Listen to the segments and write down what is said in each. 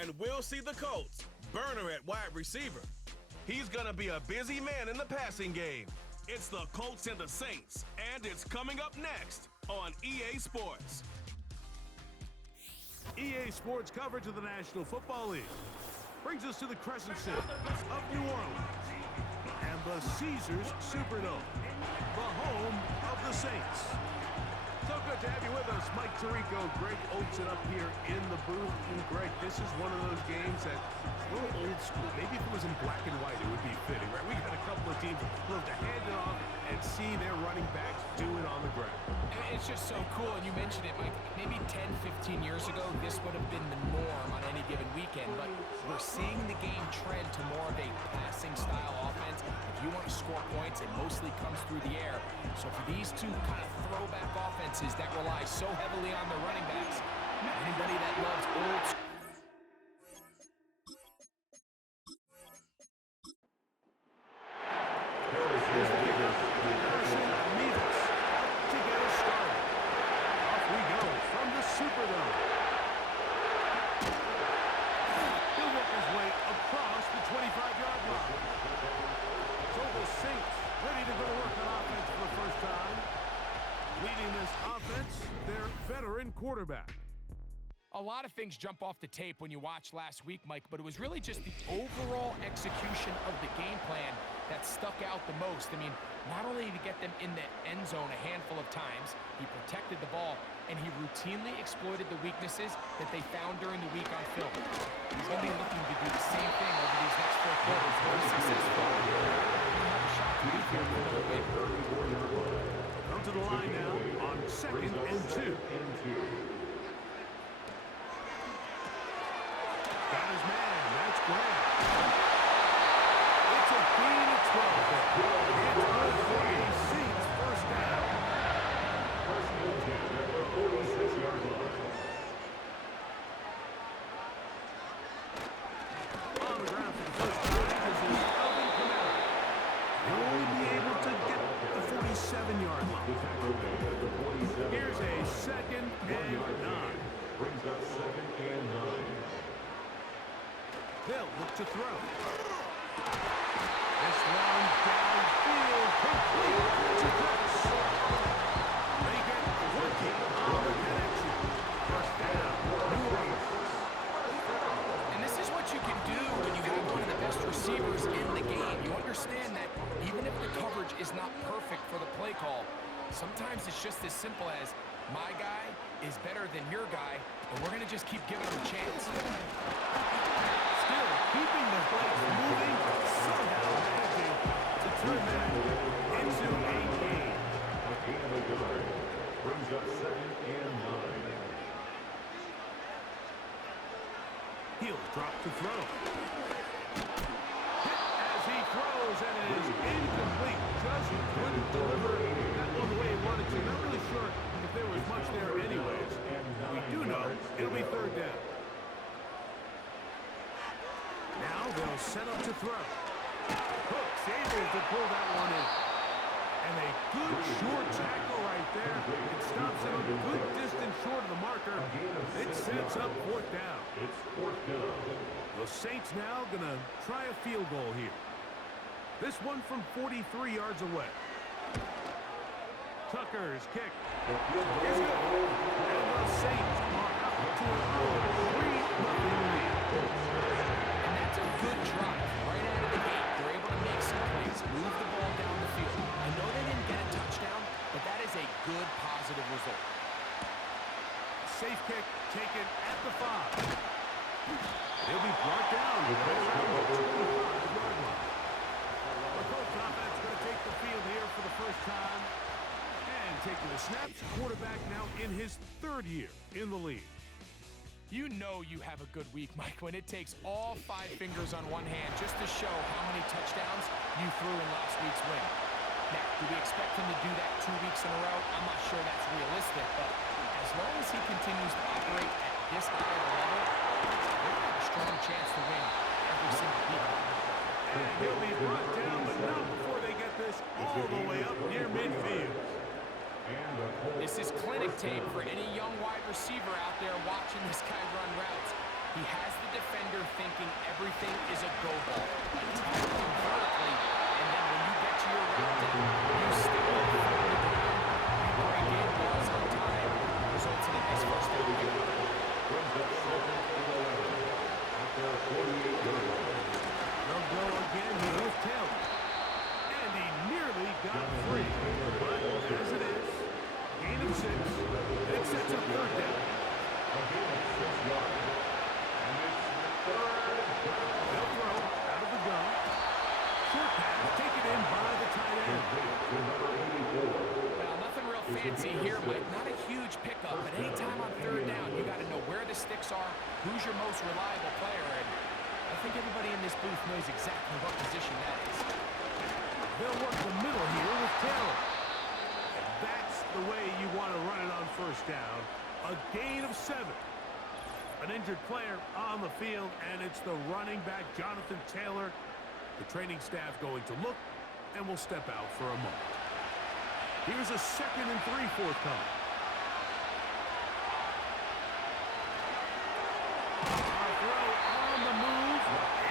And we'll see the Colts burner at wide receiver. He's going to be a busy man in the passing game. It's the Colts and the Saints, and it's coming up next on EA Sports. EA Sports coverage of the National Football League brings us to the Crescent City of New Orleans and the Caesars Superdome, the home of the Saints. So good to have you with us, Mike Tirico, Greg Olsen up here in the booth. And Greg, this is one of those games that's a little old school. Maybe if it was in black and white, it would be fitting, right? We got a couple of teams who love to hand it off and see their running backs do it on the ground. It's just so cool, and you mentioned it, Mike. Maybe 10, 15 years ago, this would have been the norm on any given weekend, but we're seeing the game trend to more of a passing-style offense. If you want to score points, it mostly comes through the air. So for these two kind of throwback offenses that rely so heavily on their running backs, anybody that loves old school, quarterback. A lot of things jump off the tape when you watch last week, Mike, but it was really just the overall execution of the game plan that stuck out the most. I mean, not only did he get them in the end zone a handful of times, he protected the ball, and he routinely exploited the weaknesses that they found during the week on film. He's going to be looking to do the same thing over these next 4 quarters. Very successful. Come to the line now on 2nd and 2. Got his man. That's great. It's a gain of 12. It's good for a Saints first down. On the ground for the first time is Alvin Kamara. He'll only be able to get the 47-yard line. Here's a 2nd and 9. Brings up 2nd and 9. They'll look to throw. This one downfield, complete to Brooks. They get working on the connection. First down, New Orleans. And this is what you can do when you have one of the best receivers in the game. You understand that even if the coverage is not perfect for the play call, sometimes it's just as simple as my guy is better than your guy, and we're going to just keep giving him a chance. Still keeping the plays moving, somehow managing to turn that into a game. A gain of a yard. Brings up 2nd and 9. He'll drop to throw. Hit as he throws, and it is incomplete. Just couldn't deliver that one the way he wanted to. Not really sure if there was much there anyways. We do know it'll be 3rd down. Now they'll set up to throw. Cook's able to pull that one in. And a good short tackle right there. It stops him a good distance short of the marker. It sets up 4th down. It's 4th down. The Saints now going to try a field goal here. This one from 43 yards away. Tucker's kick is good. And the Saints are up to an early 3-0 lead. And that's a good drive right out of the gate. They're able to make some plays, move the ball down the field. I know they didn't get a touchdown, but that is a good positive result. Safe kick taken at the 5. He'll be brought down right around the 25-yard line. The Colts offense going to take the field here for the first time. And taking the snaps, quarterback now in his 3rd year in the league. You know you have a good week, Mike, when it takes all 5 fingers on one hand just to show how many touchdowns you threw in last week's win. Now, do we expect him to do that 2 weeks in a row? I'm not sure that's realistic, but as long as he continues to operate at this high of a level, they're going to have a strong chance to win every single week. And he'll be brought down, but not before they get this all the way up near midfield. This is clinic tape for any young wide receiver out there watching this guy run routes. He has the defense here thinking everything is a go ball. Attack them vertically, and then when you get to your route, you stick them from the ground, you break in balls on time, results in a nice first down pickup. Brings up 2nd and 11 at their 48-yard line. They'll go again here with Taylor. And he nearly got free. But as it is, gain of 6. It sets up 3rd down. A gain of 6 yards. And it's 3rd down. They'll throw out of the gun. Short pass taken in by the tight end. To number 84. Well, nothing real fancy here, Mike. Not a huge pickup, but anytime on 3rd down, you got to know where the sticks are, who's your most reliable player, and I think everybody in this booth knows exactly what position that is. They'll work the middle here with Taylor. And that's the way you want to run it on 1st down. A gain of 7. An injured player on the field, and it's the running back, Jonathan Taylor. The training staff going to look, and will step out for a moment. Here's a 2nd and 3 forthcoming. Our throw on the move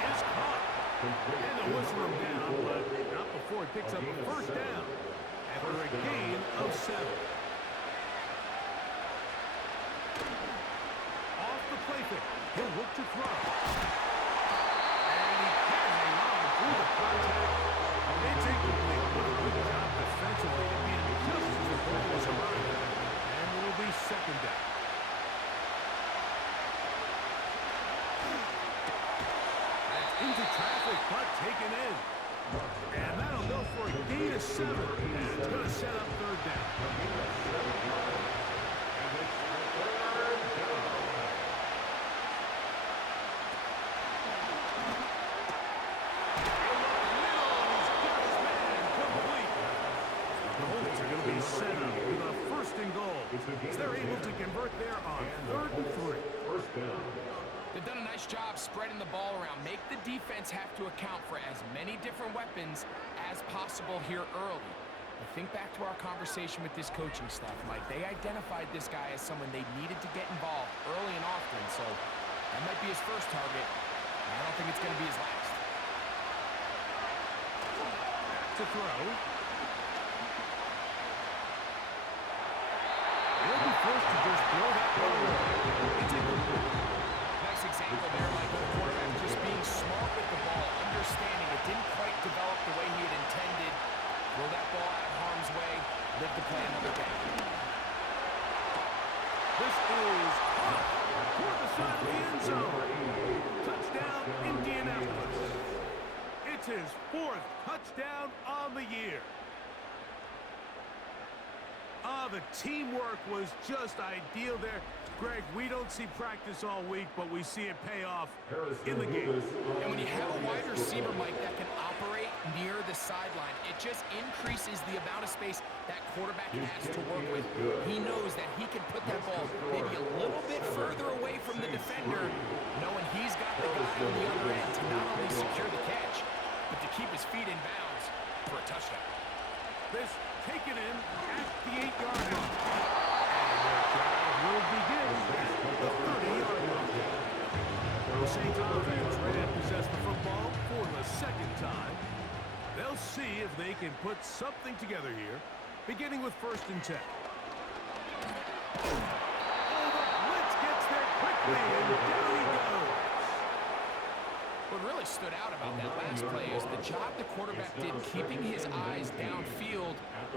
is caught. And they'll whistle him down, but not before it picks up a 1st down after a gain of 7. Off the play fake, he'll look to throw. And he can't hang on through the contact. It's incomplete. What a good job defensively to beat him just as the ball was arriving. And it will be 2nd down. Into traffic, but taken in. And that'll go for a gain of 7. And it's going to set up 3rd down. And it's 3rd down. He's got his man complete. The Colts are going to be set up with a 1st and goal. As they're able to convert there on 3rd and 3. 1st down. They've done a nice job spreading the ball around. Make the defense have to account for as many different weapons as possible here early. But think back to our conversation with this coaching staff, Mike. They identified this guy as someone they needed to get involved early and often, so that might be his first target. I don't think it's going to be his last. Back to throw. He'll be forced to just throw that one away. It's incomplete. Nice example there, Mike, of the quarterback just being smart with the ball, understanding it didn't quite develop the way he had intended. Throw that ball out of harm's way, live to play another day. This is caught toward the side of the end zone. Touchdown, Indianapolis. It's his 4th touchdown on the year. The teamwork was just ideal there. Greg, we don't see practice all week, but we see it pay off in the game. And when you have a wide receiver, Mike, that can operate near the sideline, it just increases the amount of space that quarterback has to work with. He knows that he can put that ball maybe a little bit further away from the defender, knowing he's got the guy on the other end to not only secure the catch, but to keep his feet in bounds for a touchdown. This taken in at the 8-yard line. And their drive will begin at the 30-yard line. The Saints offense ready to possess the football for the 2nd time. They'll see if they can put something together here, beginning with 1st and 10. Oh, the blitz gets there quickly, and down he goes. What really stood out about that last play is the job the quarterback did keeping his eyes downfield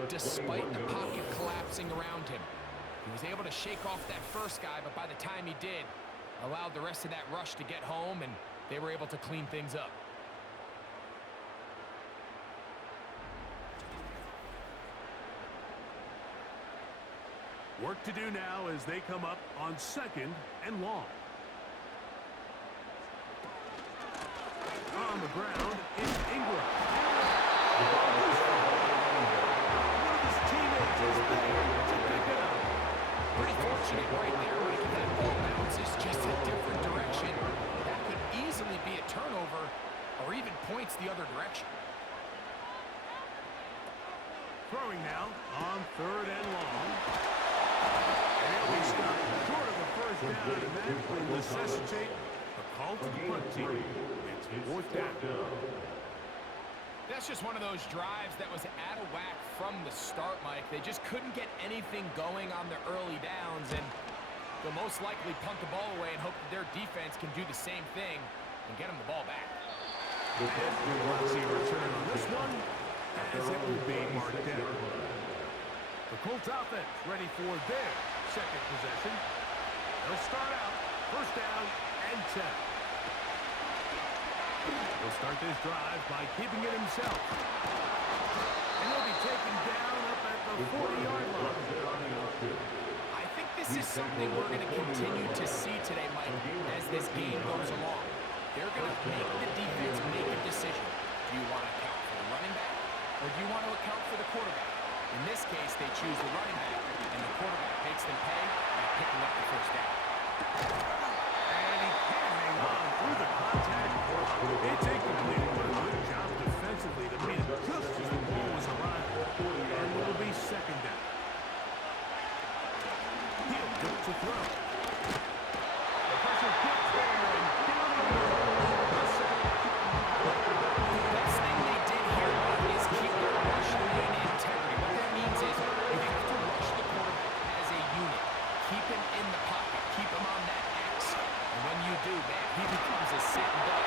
despite the pocket collapsing around him. He was able to shake off that first guy, but by the time he did, allowed the rest of that rush to get home, and they were able to clean things up. Work to do now as they come up on 2nd and long. On the ground is Ingram. One of his teammates is there to pick it up. Pretty fortunate right there, Mike. If that ball bounces just a different direction, that could easily be a turnover or even points the other direction. Throwing now on 3rd and long. And we stop short of a 1st down, and that will necessitate a call to the punt team. It's fourth down. That's just one of those drives that was out of whack from the start, Mike. They just couldn't get anything going on the early downs, and they'll most likely punt the ball away and hope that their defense can do the same thing and get them the ball back. And we'll see a return on this one, as it will be marked down. The Colts offense ready for their second possession. They'll start out first down and 10. He'll start this drive by keeping it himself. And he'll be taken down up at the 40-yard line. I think this is something we're going to continue to see today, Mike, as this game goes along. They're going to make the defense make a decision. Do you want to account for the running back, or do you want to account for the quarterback? In this case, they choose the running back, and the quarterback makes them pay by picking up the first down. And he can't hang on through the contact. It's incomplete, but a good job defensively to meet it just as the ball was arriving. And it will be second down. He'll look to throw. The pressure gets there, and down he goes. The best thing they did here is keep their rush lane integrity. What that means is you have to rush the quarterback as a unit. Keep him in the pocket. Keep him on that X. And when you do, man, he becomes a sitting duck.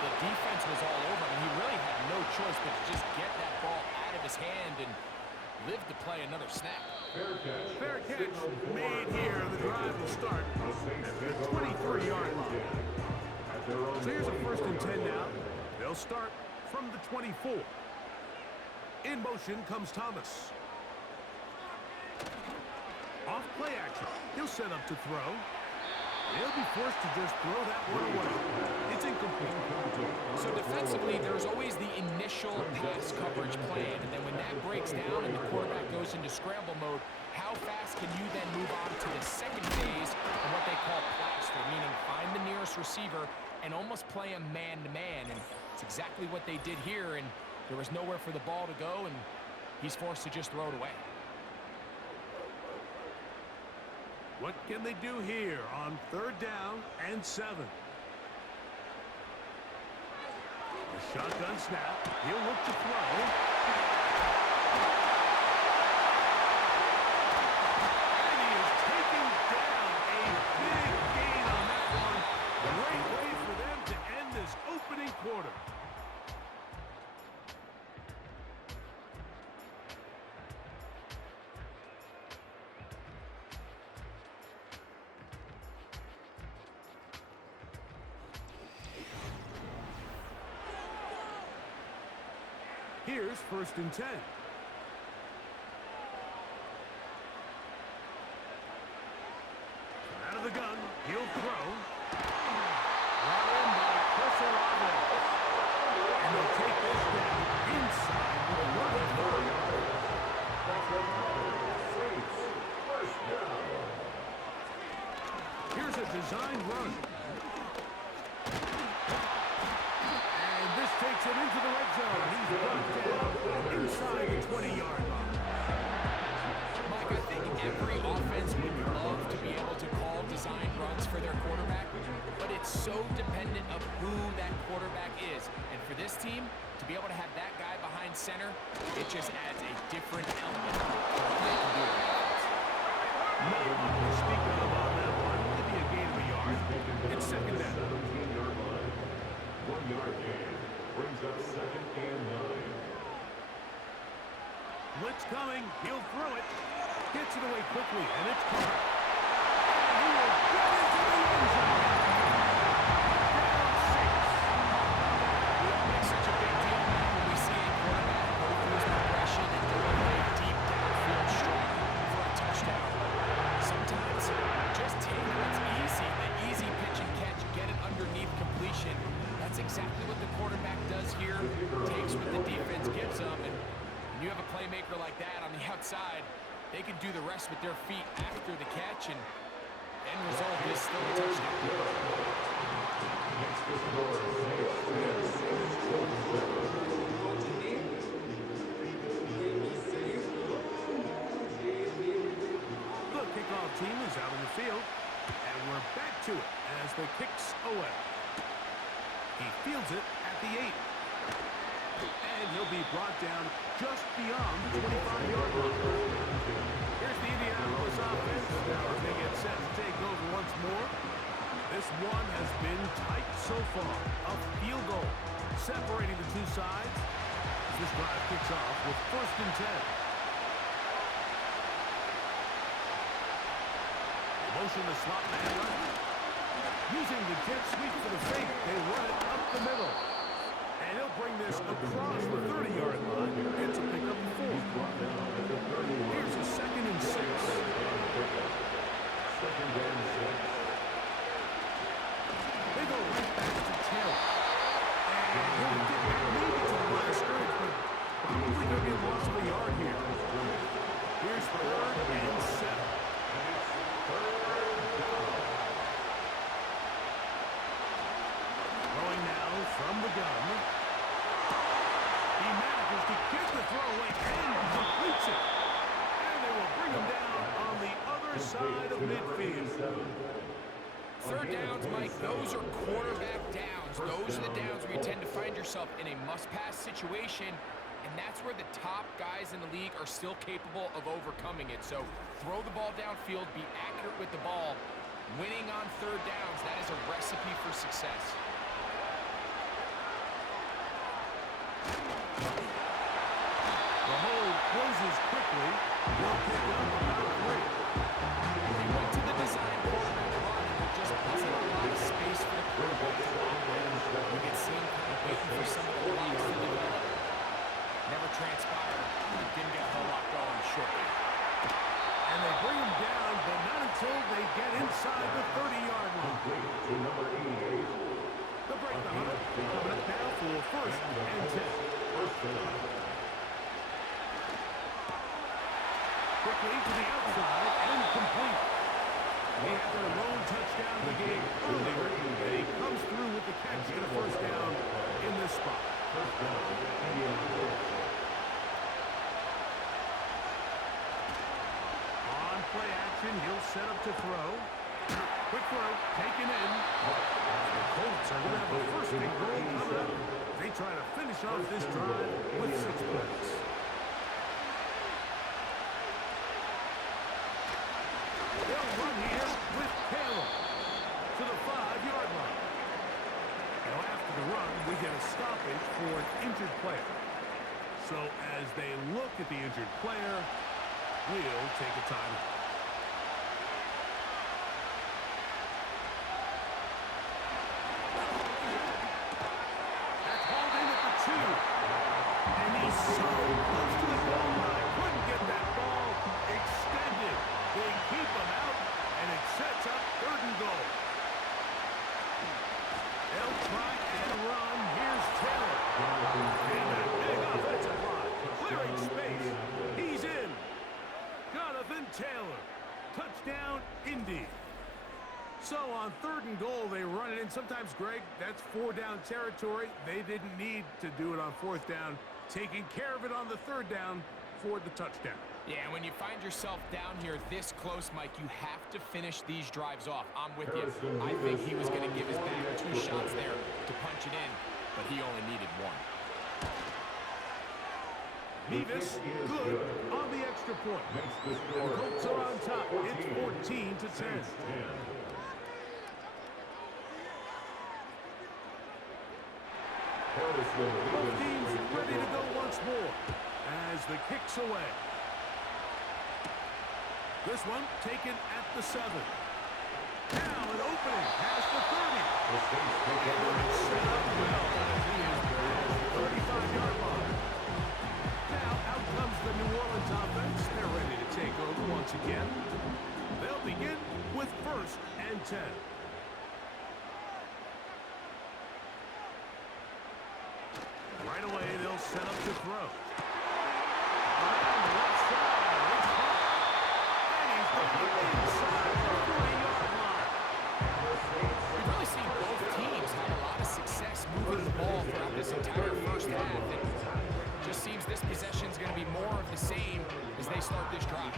But to just get that ball out of his hand and live to play another snap. Fair catch made here. The drive will start at the 23-yard line. So here's a first and 10 now. They'll start from the 24. In motion comes Thomas. Off play action. He'll set up to throw. He'll be forced to just throw that one away. It's incomplete. So defensively, there's always the initial pass coverage plan, and then when that breaks down and the quarterback goes into scramble mode, how fast can you then move on to the second phase of what they call plaster, meaning find the nearest receiver and almost play a man-to-man, and it's exactly what they did here, and there was nowhere for the ball to go, and he's forced to just throw it away. What can they do here on third down and 7? A shotgun snap. He'll look to throw. And he is taking down a big gain on that one. Great way for them to end this opening quarter. Here's first and 10. Out of the gun, he'll throw. Brought in by Chris Olave. And they'll take this down inside the 1. Here's a designed run. Takes it into the red zone. He's brought down inside the 20-yard line. Mike, I think every offense would love to be able to call design runs for their quarterback, but it's so dependent of who that quarterback is. And for this team, to be able to have that guy behind center, it just adds a different element to what they can do. Nothing to speak of on that one. Maybe a gain of a yard. It's second down. 1-yard gain. Brings up second and 9. Blitz coming. He'll throw it. Gets it away quickly, and it's caught. And he will get into the end zone. Down 6. We all make such a big deal now when we see a quarterback go through his progression and deliver a deep downfield strike for a touchdown. Sometimes just take what's easy, the easy pitch and catch, get it underneath completion. That's exactly what the quarterback does here. Takes what the defense gives them, and when you have a playmaker like that on the outside, they can do the rest with their feet after the catch, and end result is still a touchdown. Next is the 8. And he'll be brought down just beyond the 25-yard line. Here's the Indianapolis offense. Now as they get set to take over once more. This one has been tight so far. A field goal separating the two sides. This drive kicks off with 1st and 10. Motion to slot man left. Using the jet sweep for the fake, they run it up the middle. And he'll bring this across the 30-yard line and to pick up 4. Here's a 2nd and 6. 2nd and 6. They go right back to Taylor. And he'll get back maybe to the line of scrimmage, but probably going to be a loss of a yard here. Here's 3rd and 7. Throwing now from the gun. He manages to get the throw away and completes it. And they will bring him down on the other side of midfield. 3rd downs, Mike, those are quarterback downs. Those are the downs where you tend to find yourself in a must-pass situation, and that's where the top guys in the league are still capable of overcoming it. So throw the ball downfield, be accurate with the ball. Winning on 3rd downs, that is a recipe for success. The hold closes quickly. They'll pick up about 3. They went to the design quarterback run, and there just wasn't a lot of space for the quarterback to operate. You can see him kind of waiting for some of the blocks to develop. Never transpired. Didn't get a whole lot going shortly. And they bring him down, but not until they get inside the 30-yard line. To number 88. They'll break the hunt. Coming up now for 1st and 10. Quickly to the outside and complete. They had their lone touchdown of the game earlier, and he comes through with the catch and a 1st down in this spot. 1st down, Indianapolis. On play action, he'll set up to throw. Quick throw, taken in. And the Colts are going to have a 1st and goal coming up. They try to finish off this drive with 6 points. They'll run here with Taylor to the 5-yard line. Now after the run, we get a stoppage for an injured player. So as they look at the injured player, we'll take a timeout. That's hauled in at the 2. And he's so close to the goal line. Couldn't get that ball extended. They keep him out, and it sets up 3rd and goal. They'll try and run. Here's Taylor. And a big offensive line. Clearing space. He's in. Jonathan Taylor. Touchdown, Indy. So on 3rd and goal, they run it in. Sometimes, Greg, that's 4-down territory. They didn't need to do it on 4th down. Taking care of it on the 3rd down for the touchdown. Yeah, when you find yourself down here this close, Mike, you have to finish these drives off. I'm with you. I think he was going to give his back 2 shots there to punch it in, but he only needed 1. Mevis, good on the extra point. And the Colts are on top. It's 14-10. Both teams ready to go once more as the kick's away. This one taken at the 7. Now an opening past the 30. And it's set up well as he is past the 35-yard line. Now out comes the New Orleans offense. They're ready to take over once again. They'll begin with 1st and 10. Right away, they'll set up to throw. On the left side, it's caught. And he's going inside the 40-yard line. We've really seen both teams have a lot of success moving the ball throughout this entire 1st half. It just seems this possession is going to be more of the same as they start this drive.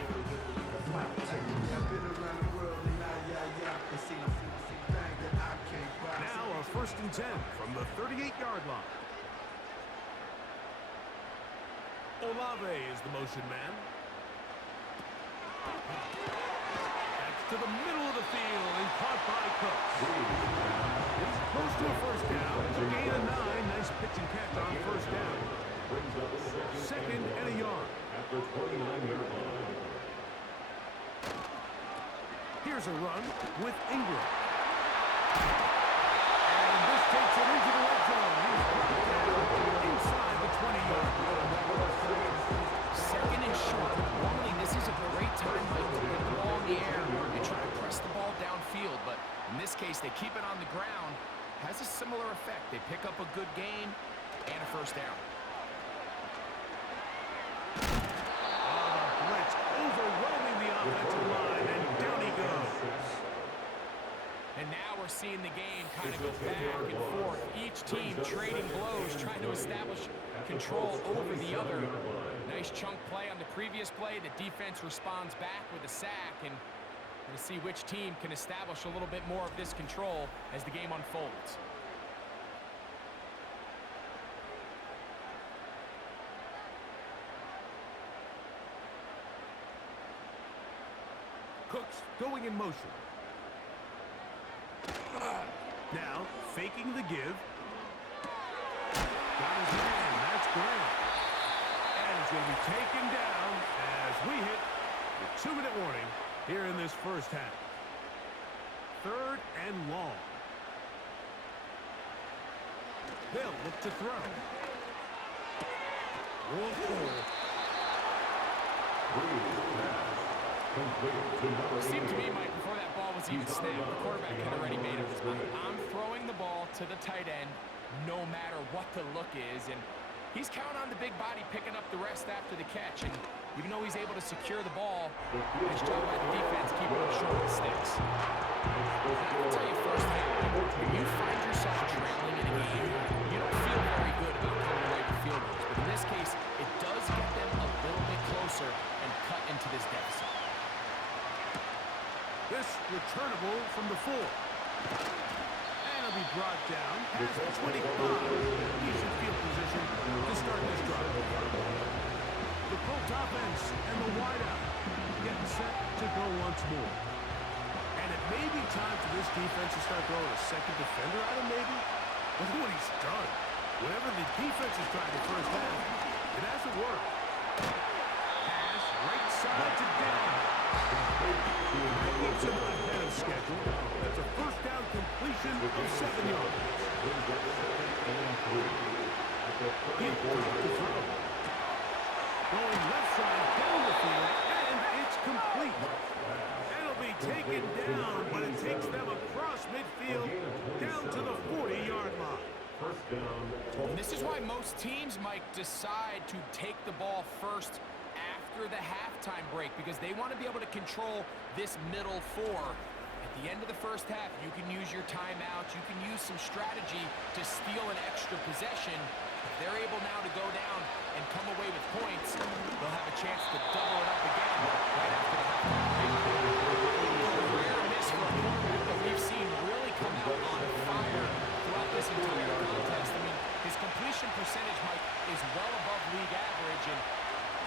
Now a first and 10 from the 38-yard line. Olave is the motion man. That's to the middle of the field and caught by Cooks. He's close to a first down. It's a gain of 9. Nice pitch and catch on first down. Second and a yard. At the 29-yard line. Here's a run with Ingram. And this takes it into the red zone. He's brought down inside the 20-yard line. Second and short. Normally, this is a great time, Mike, to put the ball in the air and try to press the ball downfield. But in this case, they keep it on the ground. Has a similar effect. They pick up a good gain and a first down. Blitz overwhelming the offensive line, and down he goes. And now we're seeing the game kind of go back and forth. Each team trading blows, trying to establish control over the other. Nice chunk play on the previous play. The defense responds back with a sack, and we're going to see which team can establish a little bit more of this control as the game unfolds. Cooks going in motion. Now, faking the give. Got his man. That's Grant. And it's going to be taken down as we hit the 2-minute warning here in this first half. Third and long. They'll look to throw. It seemed to me, Mike, before that ball was even snapped, the quarterback had already made up his mind. I'm throwing the ball to the tight end no matter what the look is, and he's counting on the big body picking up the rest after the catch, and even though he's able to secure the ball, nice job by the defense keeping him short of the sticks. I can tell you firsthand, when you find yourself trailing in a game, you don't feel very good about coming away with field goals, but in this case, it does get them a little bit closer and cut into this deficit. This returnable from the 4. And it'll be brought down past the 25. Decent field position to start this drive. The Colts offense and the wideout getting set to go once more. And it may be time for this defense to start throwing a second defender at him, maybe. Look at what he's done. Whatever the defense has tried the first half, it hasn't worked. Pass right side to down. Keeps him ahead of schedule. That's a first down completion of 7 yards. He's to throw. Going left side down the field, and it's complete. It'll be taken down, but it takes them across midfield down to the 40-yard line. First down. And this is why most teams might decide to take the ball first after the halftime break, because they want to be able to control this middle 4. At the end of the first half, you can use your timeout, you can use some strategy to steal an extra possession. If they're able now to go down and come away with points, they'll have a chance to double it up again right after the halftime break. A rare miss for a quarterback that we've seen really come out on fire throughout this entire contest. I mean, his completion percentage, Mike, is well above league average, and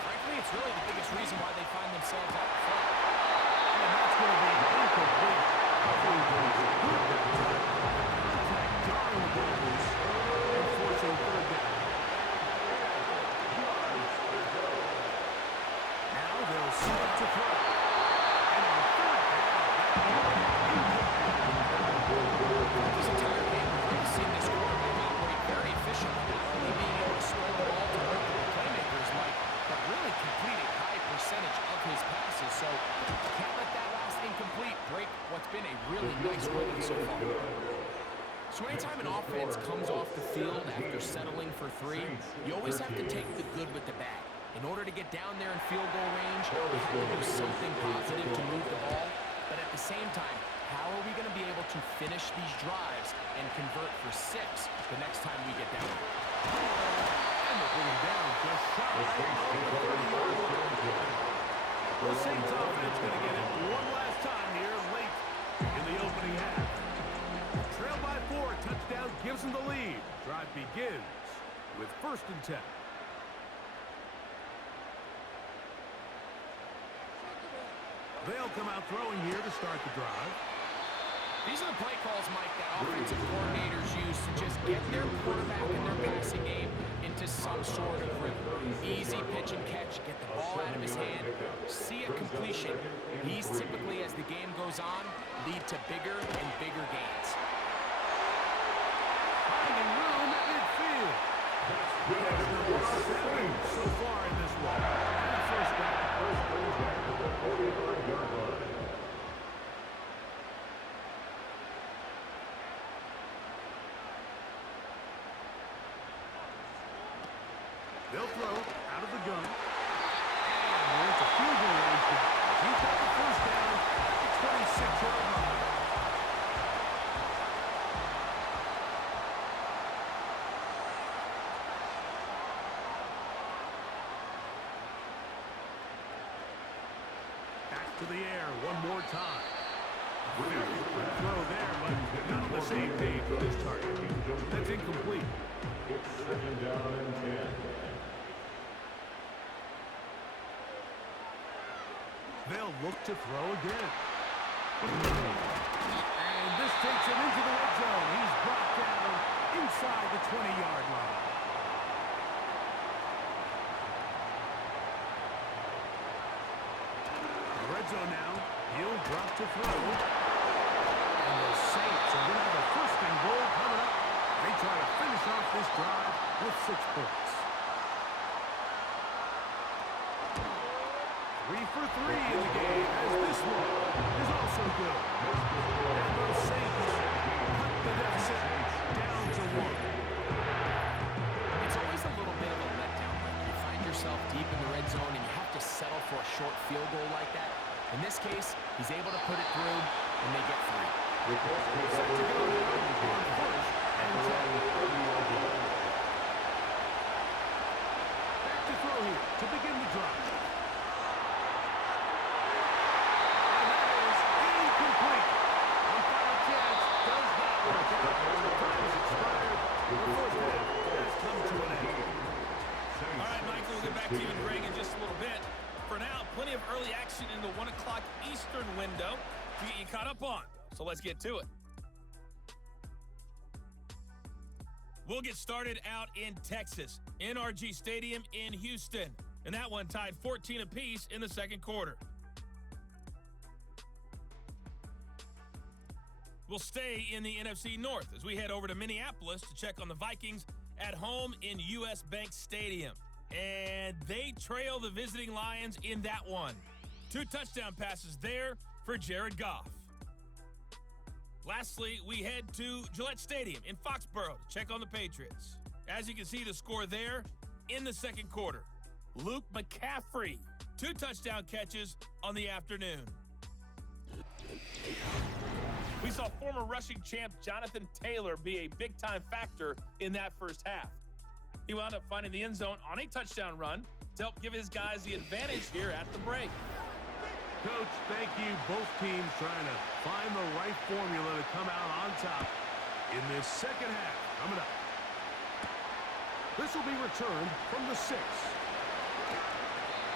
frankly, it's really the biggest reason why they find themselves out front. And that's going to be incomplete. Contact jarring the ball loose and forcing third down. Now they'll set up to throw. And on third down, This entire game, we've seen this quarterback operate very efficiently, not only being able to spread the ball to multiple playmakers, Mike, but really completing high percentage of his passes. So can't let that last incomplete break what's been a really nice rhythm so far. So anytime an offense comes off the field after settling for 3, you always have to take the good with the bad. In order to get down there in field goal range, you have to do something positive to move the ball. But at the same time, how are we going to be able to finish these drives and convert for 6 the next time we get down there? and they'll bring him down just shy of the 30-yard line. The Saints offense going to get it one last time here late in the opening half. Trail by 4. score. Touchdown gives them the lead. Drive begins with 1st and 10. They'll come out throwing here to start the drive. These are the play calls, Mike, that offensive coordinators use to just get their quarterback and their passing game into some sort of rhythm. Easy pitch and catch, get the ball out of his hand, see a completion. These typically, as the game goes on, lead to bigger and bigger gains. Finding room at midfield. That's number 7 so far in this one. And a first down. They'll throw out of the gun. And we're into field goal range now. He's got the first down at the 26-yard line. Back to the air one more time. Very quick throw there, but not on the same page with his target. That's incomplete. It's 2nd down and 10. They'll look to throw again. And this takes him into the red zone. He's brought down inside the 20-yard line. The red zone now. He'll drop to throw. And the Saints are going to have a 1st and goal coming up. They try to finish off this drive with 6 points. 3 for 3 in the game, as this one is also good. And those Saints cut the deficit down to 1. It's always a little bit of a letdown when you find yourself deep in the red zone and you have to settle for a short field goal like that. In this case, he's able to put it through, and they get 3. Set to go now on 1st and 10. Back to throw here to begin the drive. And that is incomplete. On final chance, does not work out. Time has expired. The first half has come to an end. All right, Michael, we'll get back to you and Greg in just a little bit. For now, plenty of early action in the 1 o'clock Eastern window to get you caught up on. So let's get to it. We'll get started out in Texas, NRG Stadium in Houston. And that one tied 14 apiece in the 2nd quarter. We'll stay in the NFC North as we head over to Minneapolis to check on the Vikings at home in US Bank Stadium. And they trail the visiting Lions in that one. 2 touchdown passes there for Jared Goff. Lastly, we head to Gillette Stadium in Foxborough to check on the Patriots. As you can see, the score there in the 2nd quarter. Luke McCaffrey, 2 touchdown catches on the afternoon. We saw former rushing champ Jonathan Taylor be a big-time factor in that first half. He wound up finding the end zone on a touchdown run to help give his guys the advantage here at the break. Coach, thank you. Both teams trying to find the right formula to come out on top in this 2nd half. Coming up. This will be returned from the 6.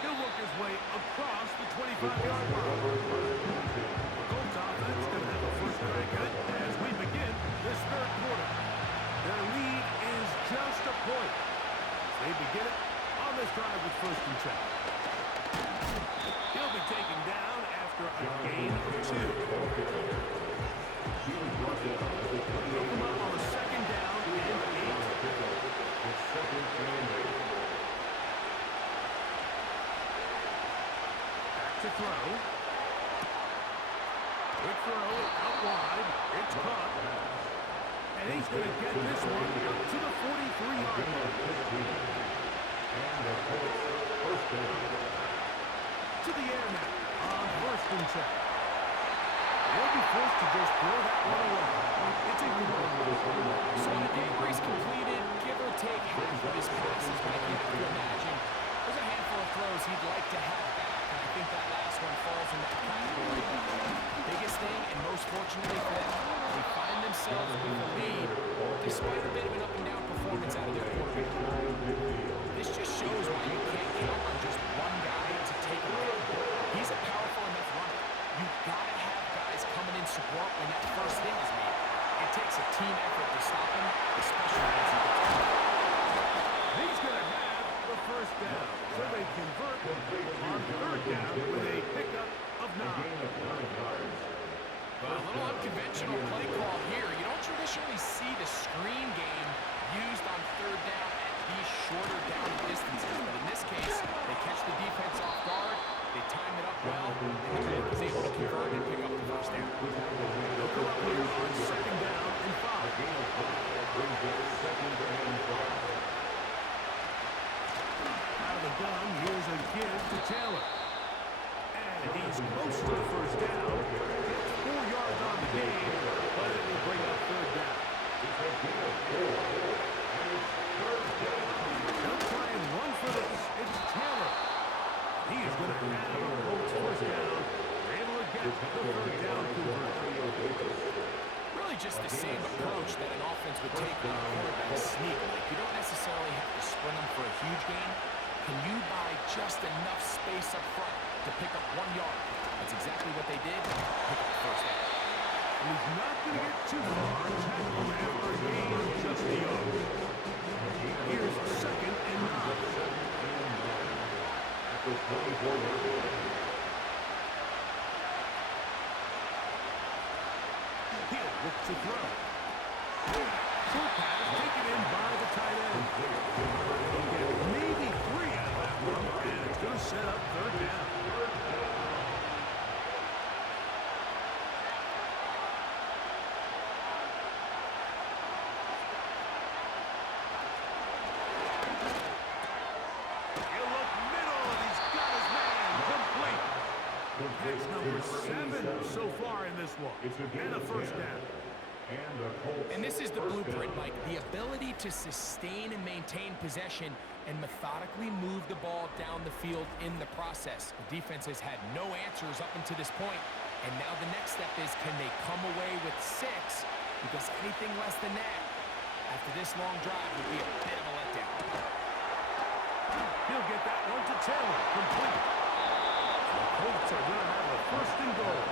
He'll work his way across the 25-yard line. The Colts offense going to have a first crack at it as we begin this 3rd quarter. Their lead is just a point. They begin it on this drive with 1st and 10. He'll be taken down after a gain of 2. They'll come up on a 2nd down and 8. Back to throw. Good throw out wide. It's caught. And he's going to get this one up to the 43-yard line. And the first down. To the air now on 1st and 10. They'll be forced to just throw that one away. It's incomplete. So on the day where he's completed, give or take half of his passes, Mike, you have to imagine there's a handful of throws he'd like to have back. I think think that last one falls in that category. Biggest thing, and most fortunately for them, they find themselves with the lead despite a bit of an up-and-down performance out of their quarterback. This just shows why you can't count on just one guy to take a win. He's a powerful enough runner. You've got to have guys coming in support when that first thing is made. It takes a team effort to stop him, especially once he gets out. He's going to have the first down. So they convert on third down with a pickup of 9. A little unconventional play call here. You don't traditionally see the screen game used on third down at these shorter down distances. But in this case, they catch the defense off guard, they time it up well, and the is able to convert and pick up the first down. They'll come up here on second down and 5. Out of the gun, here's a give to Taylor. And he's close to the first down. Gets 4 yards on the game, but it will bring up third down. They'll try and run for this. It's Taylor. He is going to have a Colts first down. They're able to get the third down conversion. Really just the same approach that an offense would take when a quarterback sneak. Like, you don't necessarily have to sprint them for a huge gain. Can you buy just enough space up front to pick up 1 yard? That's exactly what they did. Pick up the first down. He's not going to get too far. Tackle after a gain of just a yard. Here's second and 9. He'll look to throw. Short pass taken in by the tight end. He'll get maybe 3 out of that one, and it's going to set up third down. He'll look middle, and he's got his man complete. That's number 7 so far in this one, and a first down. And this is the blueprint, Mike. The ability to sustain and maintain possession and methodically move the ball down the field in the process. The defense has had no answers up until this point, and now the next step is, can they come away with 6? Because anything less than that, after this long drive, would be a bit of a letdown. He'll get that one to Taylor, complete. The Colts are going to have a first and goal.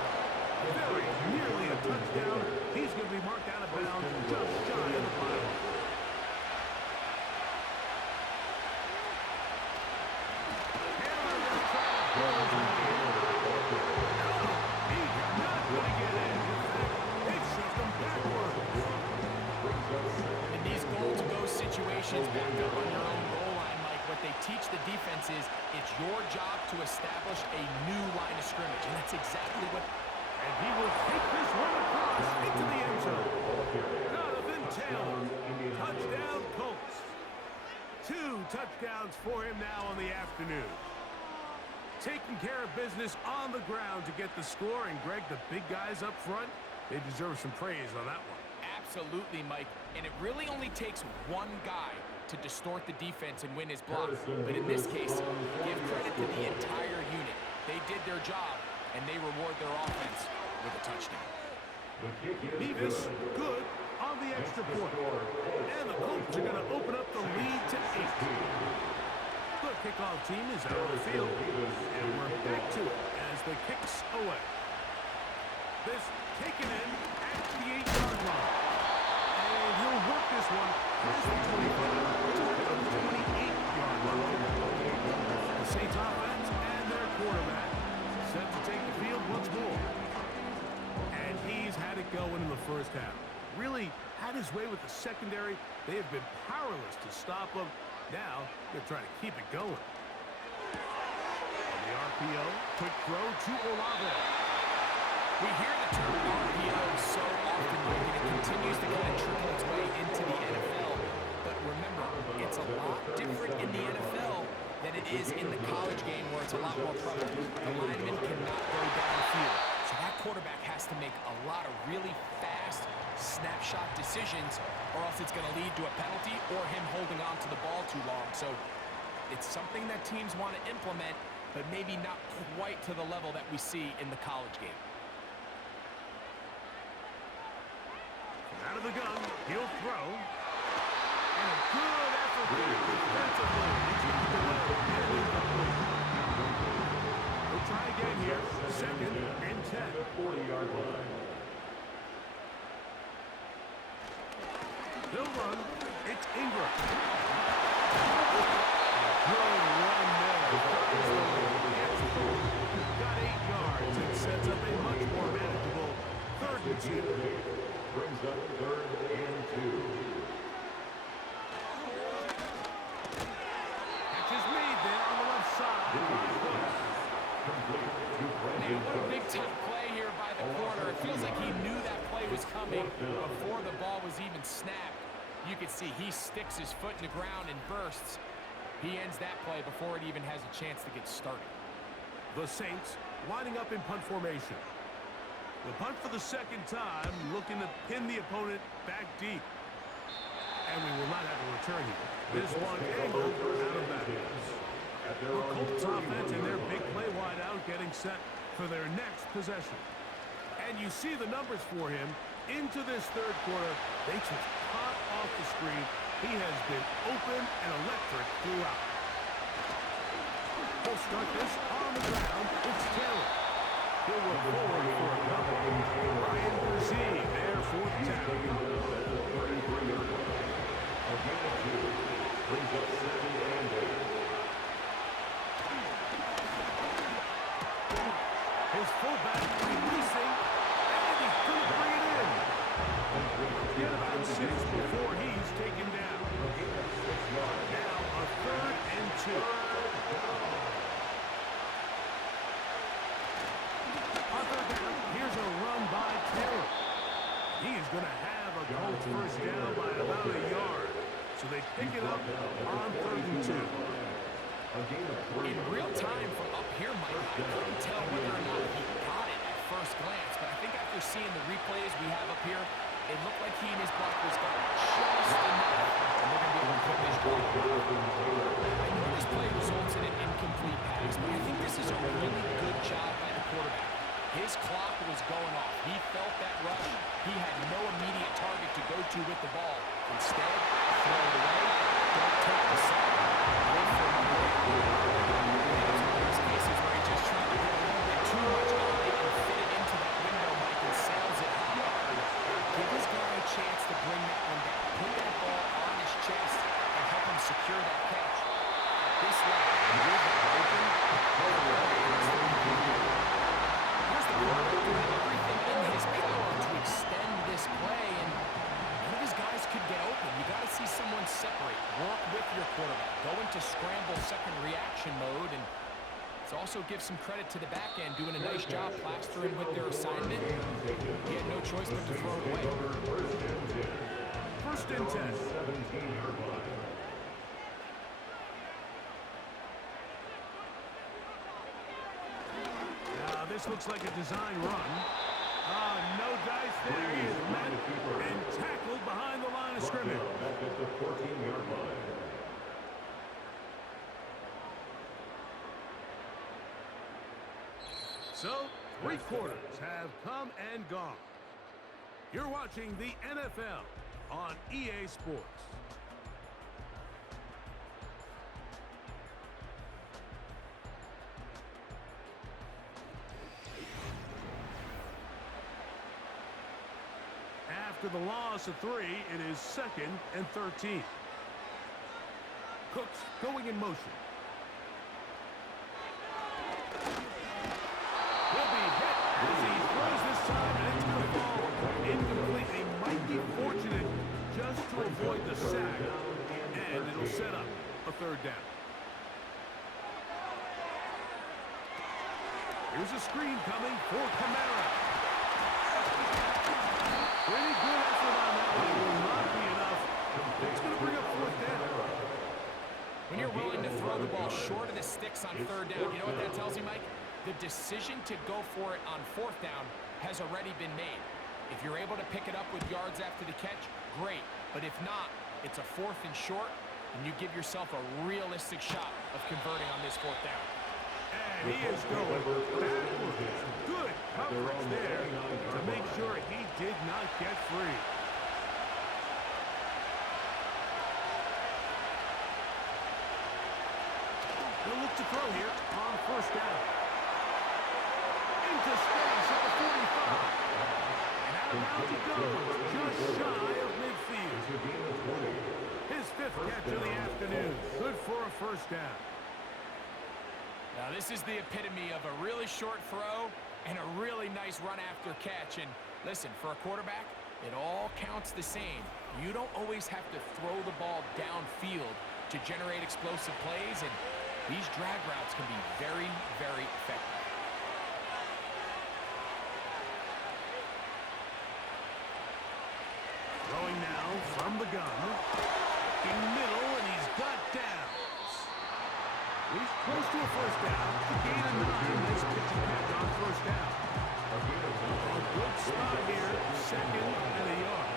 Very nearly a touchdown. He's going to be marked out of bounds just shy of the pylon. Taylor will try to pull his way in. No, he's not going to get in. In fact, they shoved him backwards. In these goal-to-go situations, back up on your own goal line, Mike, what they teach the defense is it's your job to establish a new line of scrimmage, and that's exactly what... And he will take this one across into the end zone. Jonathan Taylor, touchdown Colts. 2 touchdowns for him now on the afternoon. Taking care of business on the ground to get the score, and Greg, the big guys up front, they deserve some praise on that one. Absolutely, Mike. And it really only takes one guy to distort the defense and win his block. But in this case, give credit to the entire unit. They did their job, and they reward their offense with a touchdown. Nevis, good on the extra point. And the Colts are going to open up the lead to 8. The kickoff team is out of the field, and we're back to it as the kicks away. This taken in at the 8-yard line. And he'll work this one past the 25 to the 28-yard line. The Saints offense and their quarterback set to take the field once more. And he's had it going in the first half. Really had his way with the secondary. They have been powerless to stop him. Now they're trying to keep it going. On the RPO, quick throw to Olave. We hear the term RPO so often, Mike, and it continues to kind of trickle its way into the NFL. But remember, it's a lot different in the NFL than it is in the college game where it's a lot more prevalent. The lineman cannot go downfield. So that quarterback has to make a lot of really fast snapshot decisions, or else it's going to lead to a penalty or him holding on to the ball too long. So it's something that teams want to implement, but maybe not quite to the level that we see in the college game. Out of the gun, he'll throw. And a good effort there defensively. It's knocked away and incomplete. We'll try again here. 2nd and 10. 40-yard line. They'll run. It's Ingram. Good run there. Got 8 yards and sets up a much more manageable 3rd and 2. Brings up 3rd and 2. Catch is made there on the left side. Man, what a big-time play here by the corner. It feels like he knew that play was coming before the ball was even snapped. You can see he sticks his foot in the ground and bursts. He ends that play before it even has a chance to get started. The Saints lining up in punt formation. The punt for the 2nd time, looking to pin the opponent back deep. And we will not have a return here. This one angled out of bounds. The Colts offense and their big play wide out getting set for their next possession. And you see the numbers for him into this 3rd quarter. They just pop off the screen. He has been open and electric throughout. We'll start this on the ground. It's Taylor. He'll work forward for a couple. Ryan Brzee there for the tackle. Brings up 2nd and 8. His fullback releasing, and he's going to bring it in. Get about 6 before he's taken down. Now a 3rd and 2. On 3rd down, here's a run by Taylor. He is going to have a Colts 1st down by about a yard. So they pick it up on 3rd and 2. In real time from up here, Mike, I couldn't tell whether or not he got it at first glance, but I think after seeing the replays we have up here, it looked like he and his blockers got just enough, and they're going to be able to put this ball. I know this play results in an incomplete pass, but I think this is a really good job by the quarterback. His clock was going off. He felt that rush. He had no immediate target to go to with the ball. Instead, throw it away, don't take the sack. Wait for him to wait. It's one of those cases where he just tried to get a little bit too much on it and fit it into that window, Mike, and sails it high. Give this guy a chance to bring that one down. Put that ball on his chest and help him secure that catch. At this level, with it open, here's the quarterback doing everything in his power to extend this play, and none of his guys could get open. You got to see someone separate, work with your quarterback, go into scramble second reaction mode, and it also gives some credit to the back end doing a nice job plastering with their assignment. He had no choice but to throw it away. 1st and 10. Now this looks like a design run. No dice there. He is met and tackled behind the line of scrimmage. Back at the 14-yard line. So, 3 quarters have come and gone. You're watching the NFL on EA Sports. After the loss of 3, it is 2nd and 13. Cooks going in motion. Will be hit as he throws this time, and it's going to fall incomplete. They might be fortunate just to avoid the sack, and it'll set up a 3rd down. Here's a screen coming for Kamara. Pretty good effort on that one. It will not be enough. It's going to bring up 4th down. When you're willing to throw the ball short of the sticks on 3rd down, you know what that tells you, Mike? The decision to go for it on 4th down has already been made. If you're able to pick it up with yards after the catch, great. But if not, it's a 4th and short, and you give yourself a realistic shot of converting on this 4th down. And he is going backwards. Good coverage there to make sure he did not get free. He'll look to throw here on first down. Into space at the 45. And out of bounds he goes, just shy of midfield. His fifth catch of the afternoon. Good for a first down. Now, this is the epitome of a really short throw and a really nice run after catch. And listen, for a quarterback, it all counts the same. You don't always have to throw the ball downfield to generate explosive plays, and these drag routes can be very, very effective. Throwing now from the gun. In middle, and he's got downs. He's close to a first down. To gain a 9. Nice pitch and catch on first down. A good spot here. Second and a yard.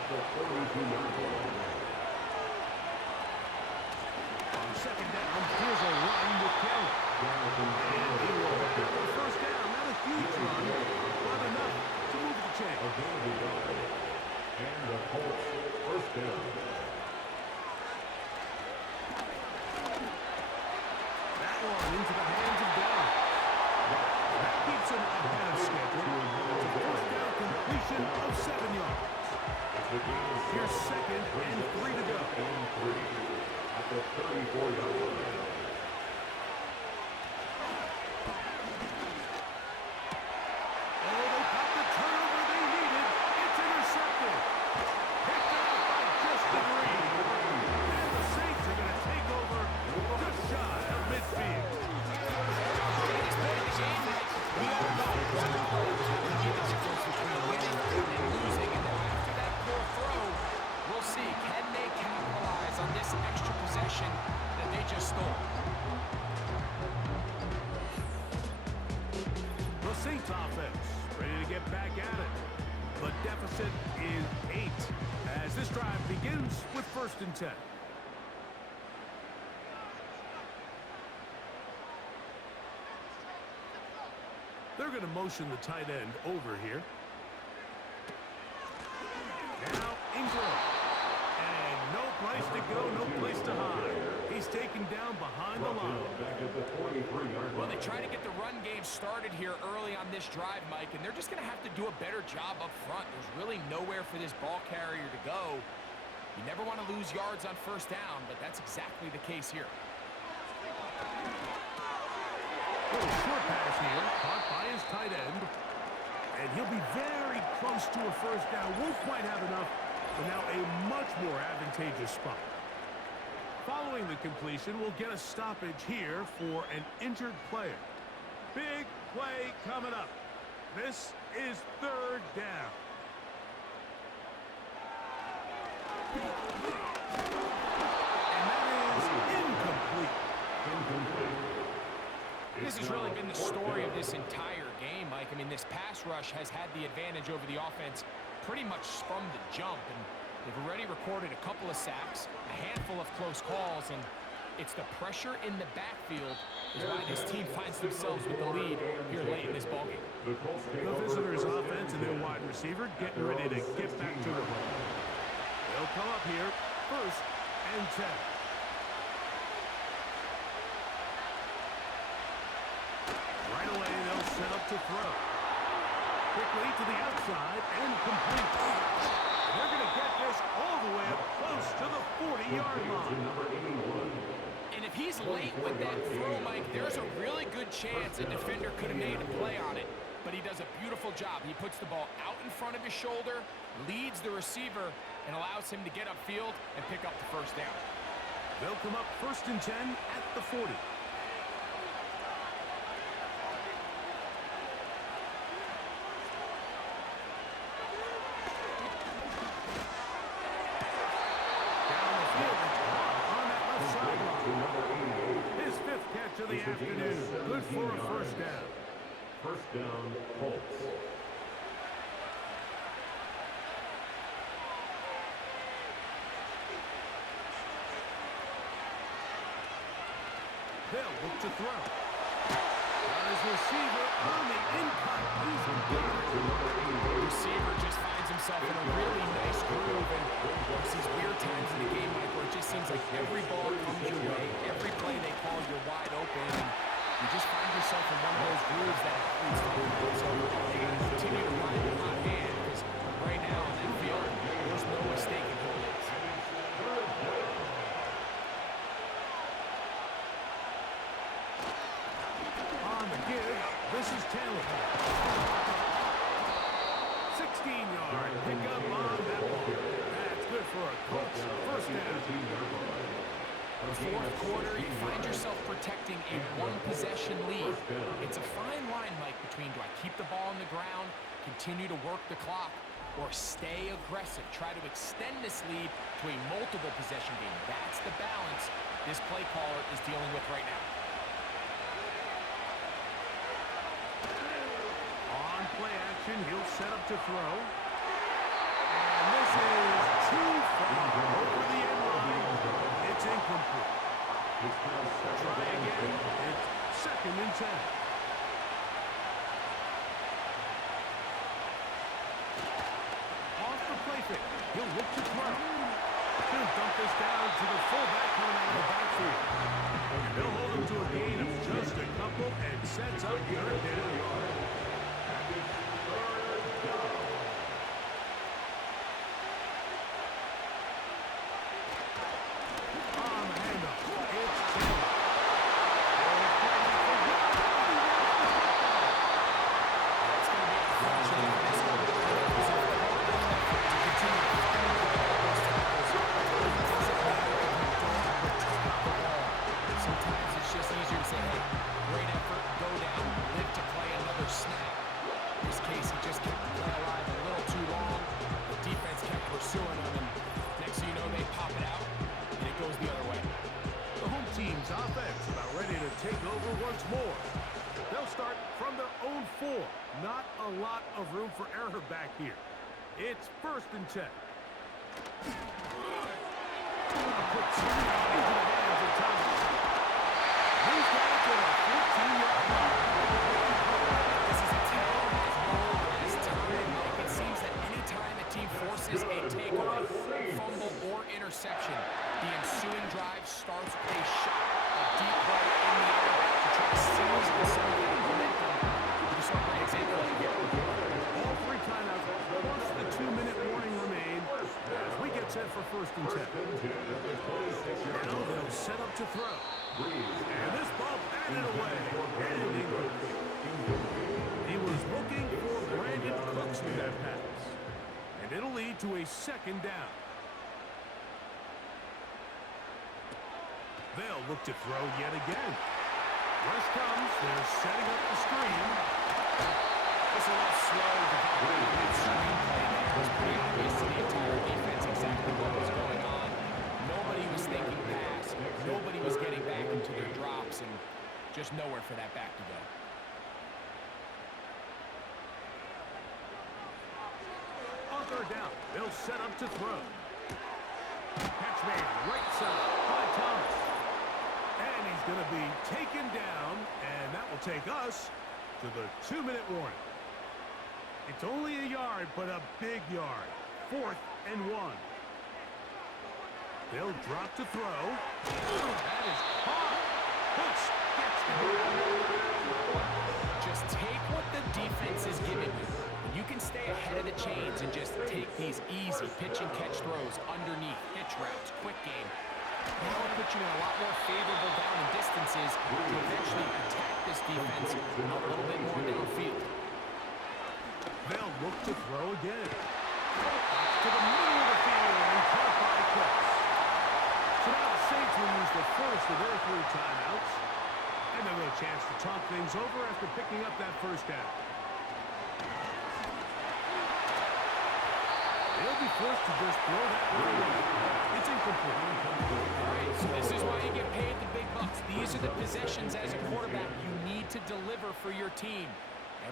On second down, here's a run with Kelly. And he will pick up the first down. Not a huge run, but enough to move the chain. And the Colts first down. That one into the hands of Down. That keeps him ahead of schedule. It's a first down completion of 7 yards. Here's second and 3 to go. At the 34-yard line. Oh, they got the turnover they needed. It's intercepted. Picked off by just a degree. And the Saints are going to take over just shy of midfield. Biggest play of the game, we all know one throw can be the difference between winning and losing. And now after that poor throw, we'll see, can they capitalize on this extra possession that they just stole? The Saints offense ready to get back at it. The deficit is 8 as this drive begins with 1st and 10. They're going to motion the tight end over here. Now Ingram. And no place to go, no place to hide. He's taken down behind the line. Well, they try to get the run game started here early on this drive, Mike, and they're just going to have to do a better job up front. There's really nowhere for this ball carrier to go. You never want to lose yards on first down, but that's exactly the case here. Little short pass here, caught by his tight end. And he'll be very close to a first down. Won't quite have enough, but now a much more advantageous spot. Following the completion, we'll get a stoppage here for an injured player. Big play coming up. This is 3rd down. And that is incomplete. This has really been the story of this entire game, Mike. I mean, this pass rush has had the advantage over the offense pretty much from the jump, and they've already recorded a couple of sacks, a handful of close calls, and it's the pressure in the backfield is why this team finds themselves with the lead here late in this ballgame. The visitors' offense and their wide receiver getting ready to get back to the run. They'll come up here 1st and 10. Right away, they'll set up to throw. Quickly to the outside and complete. They're going to get this all the way up close to the 40-yard line. And if he's late with that throw, Mike, there's a really good chance a defender could have made a play on it. But he does a beautiful job. He puts the ball out in front of his shoulder, leads the receiver, and allows him to get upfield and pick up the first down. They'll come up 1st and 10 at the 40. His 5th catch of the afternoon. Good for a first down. First down, Colts. They'll look to throw. His receiver on the in-cut. He's The receiver just finds himself in a really nice groove, and there's these weird times in the game, Mike, where it just seems like every ball comes your way, every play they call, you're wide open, and you just find yourself in one of those grooves that leads to the goal. So they got to continue to ride the hot hand, because right now on that field, there's no mistaking who it is. on the give. This is Taylor. 16-yard pickup on that ball. That's good for a Colts first down. The fourth quarter, you find yourself protecting a one-possession lead. It's a fine line, Mike, between do I keep the ball on the ground, continue to work the clock, or stay aggressive, try to extend this lead to a multiple-possession game. That's the balance this play caller is dealing with right now. On play action, he'll set up to throw. And this is too far over the end line. It's incomplete. Try again. It's 2nd and 10. Off the play fake. He'll look to throw. He'll dump this down to the fullback coming out of the backfield. They'll hold him to a gain of just a couple and sets up 3rd down. Offense about ready to take over once more. They'll start from their own 4. Not a lot of room for error back here. It's 1st and 10. A quick swing into the hands of Thomas. He's got it to the 14-yard line. This is a tale as old as time. It seems that any time a team forces a takeaway, fumble, or interception, the ensuing drive starts with a shot. Deep right in the air to try to seize on some of that momentum. You saw a great example of it here. All 3 timeouts plus the 2-minute warning remain as we get set for 1st and 10. Now they'll set up to throw. And this ball batted away. He was looking for Brandon Cooks with that pass. And it'll lead to a 2nd down. They'll look to throw yet again. Rush comes. They're setting up the screen. It's a little slow development. That screenplay there was pretty obvious to the entire defense exactly what was going on. Nobody was thinking pass. Nobody was getting back into their drops, and just nowhere for that back to go. On 3rd down, they'll set up to throw. Catch made right side by Thomas. And he's going to be taken down, and that will take us to the 2-minute warning. It's only a yard, but a big yard. 4th and 1. They'll drop to throw. That is hard. Hooks gets the Just take what the defense is giving you. You can stay ahead of the chains and just take these easy pitch and catch throws underneath, hitch routes, quick game. That'll put you in a lot more favorable down and distances to eventually attack this defense a little bit more downfield. They'll look to throw again. To the middle of the field and caught by Cooks. So now the Saints will use the first of their 3 timeouts. And they'll get a chance to talk things over after picking up that 1st down. They'll be forced to just throw that one away. It's incomplete. All right, so this is why you get paid the big bucks. These are the possessions as a quarterback you need to deliver for your team.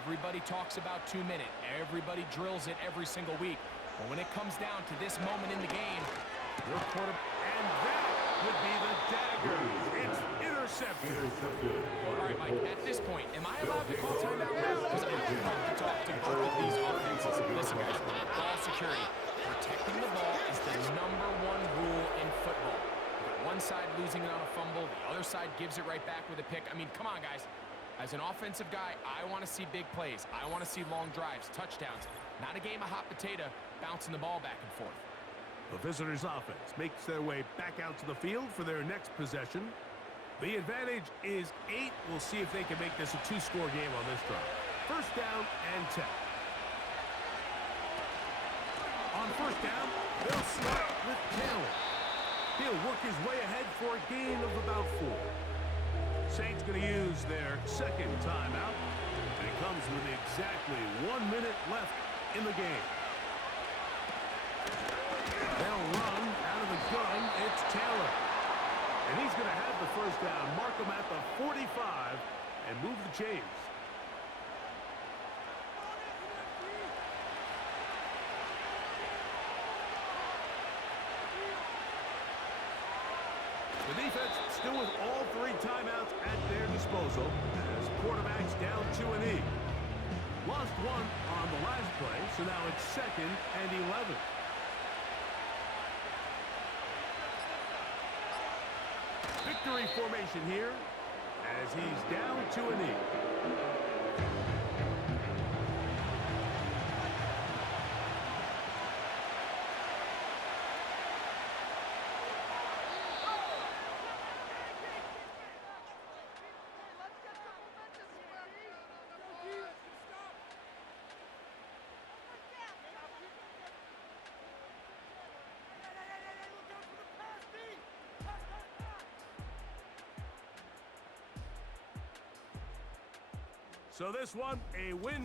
Everybody talks about 2-minute. Everybody drills it every single week. But when it comes down to this moment in the game, your quarterback... And that would be the dagger. It's intercepted. All right, Mike, at this point, am I allowed to call timeout now? Because I would love to talk to both of these offenses. Listen, guys, ball security. Protecting the ball is the #1 rule in football. You got one side losing it on a fumble, the other side gives it right back with a pick. I mean, come on, guys. As an offensive guy, I want to see big plays. I want to see long drives, touchdowns. Not a game of hot potato, bouncing the ball back and forth. The visitors' offense makes their way back out to the field for their next possession. The advantage is 8. We'll see if they can make this a 2-score game on this drive. First down and 10. On first down, they'll start with Taylor. He'll work his way ahead for a gain of about 4. Saints going to use their second timeout. And it comes with exactly 1 minute left in the game. They'll run out of the gun. It's Taylor. And he's going to have the first down. Mark him at the 45 and move the chains. The defense still with all 3 timeouts at their disposal as quarterback's down 2-E. Lost 1 on the last play, so now it's 2nd and 11. Victory formation here as he's down 2-E. So this one, a win.